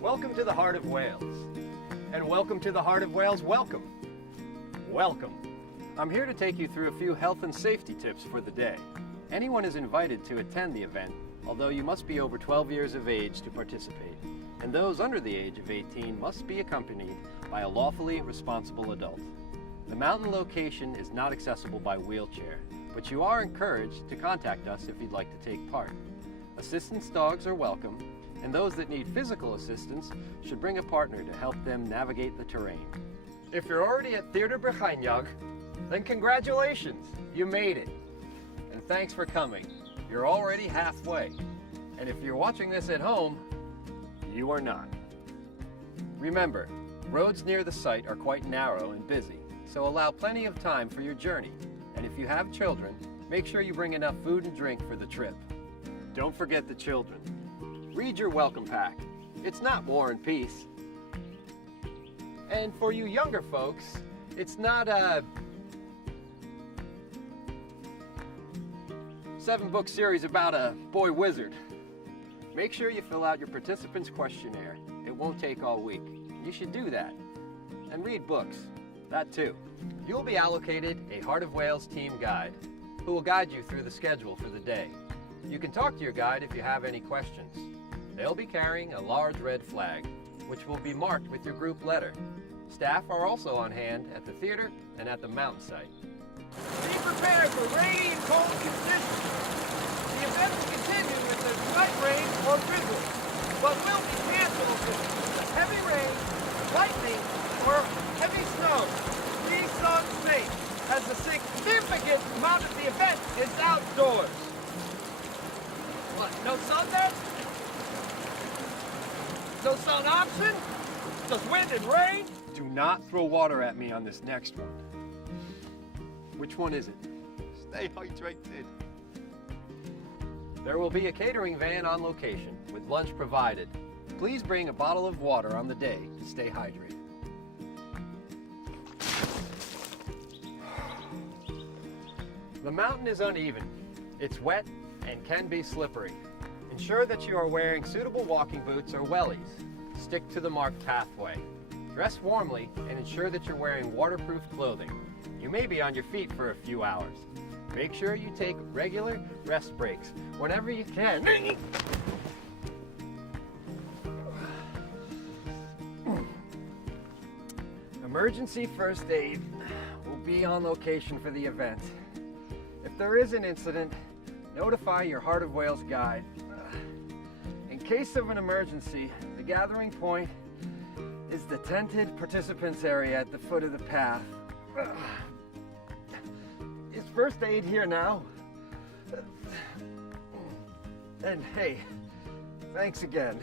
Welcome to the heart of Wales. And welcome to the heart of Wales, welcome. Welcome. I'm here to take you through a few health and safety tips for the day. Anyone is invited to attend the event, although you must be over 12 years of age to participate. And those under the age of 18 must be accompanied by a lawfully responsible adult. The mountain location is not accessible by wheelchair, but you are encouraged to contact us if you'd like to take part. Assistance dogs are welcome, and those that need physical assistance should bring a partner to help them navigate the terrain. If you're already at Theatr Brycheiniog, then congratulations, you made it. And thanks for coming. You're already halfway. And if you're watching this at home, you are not. Remember, roads near the site are quite narrow and busy, so allow plenty of time for your journey. And if you have children, make sure you bring enough food and drink for the trip. Don't forget the children. Read your welcome pack. It's not War and Peace. And for you younger folks, it's not a 7-book series about a boy wizard. Make sure you fill out your participants' questionnaire. It won't take all week. You should do that. And read books. That too. You'll be allocated a Heart of Wales team guide who will guide you through the schedule for the day. You can talk to your guide if you have any questions. They'll be carrying a large red flag, which will be marked with your group letter. Staff are also on hand at the theater and at the mountain site. Be prepared for rainy and cold conditions. The event will continue with the light rain or drizzle, but will be canceled with heavy rain, lightning, or heavy snow. Please sun safe, as a significant amount of the event is outdoors. What, no sun there? No sun option? Just wind and rain? Do not throw water at me on this next one. Which one is it? Stay hydrated. There will be a catering van on location with lunch provided. Please bring a bottle of water on the day to stay hydrated. The mountain is uneven. It's wet and can be slippery. Ensure that you are wearing suitable walking boots or wellies. Stick to the marked pathway. Dress warmly and ensure that you're wearing waterproof clothing. You may be on your feet for a few hours. Make sure you take regular rest breaks whenever you can. Emergency first aid will be on location for the event. If there is an incident, notify your Heart of Wales guide. In case of an emergency, the gathering point is the tented participants area at the foot of the path. Is first aid here now? And hey, thanks again.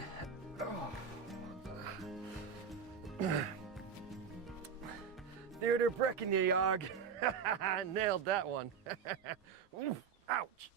Theatr Brycheiniog. Nailed that one. Ouch.